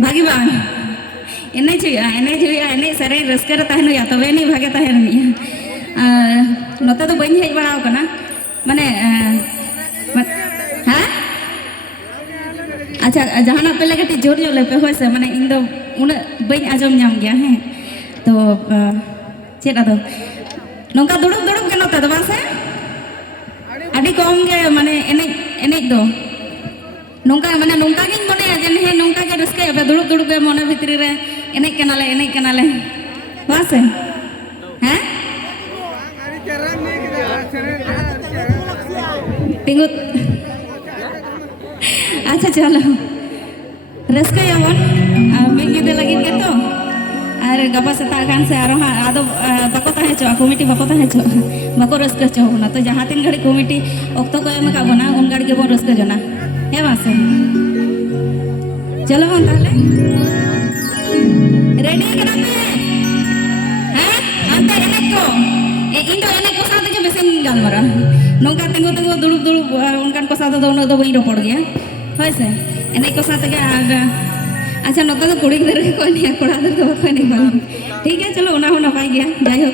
भागी बांग एने जुया एने सरे रस्कर तहन या तबे नहीं भागे तहन नोते तो बनी हेज बड़ा कना माने हाँ अच्छा जहाना पे लगे जोर जोर ले पे होय से माने इन दो उन बनी आजम नाम गया है तो चेत आदो नोंका दुड़ुब दुड़ुब के नोते तो बासे अड़ी कम के माने एने एने दो नोंका माने नोंका गिन मने जन हे नोंका के रस्के पे दुड़ुब दुड़ुब के मने भितरी रे एने कनाले बासे हैं टिंगुत अच्छा चलो रस्का यावन मिंगी दे लगी के तो अरे गपा सेता खान से आरो आदो बको ताहे चो कमिटी बको ताहे चो बको रस्का चो ना तो जहाँ तीन घड़ी कमिटी ओक्तो को एम काबोना उन घड़ी के बो रस्का जना हे बासे चलो हम ताले रेडी करा पे हैं अंते एने को इन दो एने को साथ के बेसिन गालमारा नोंका तिंगु दुड़ुब उनकान को साथ दो उन दो बई रोपड़ गया होय से एने को साथ के अच्छा नोता तो कुड़ी गिदरा को नहीं कोड़ा तो कोई नहीं ठीक है चलो उना हो नपाय गया जाई हो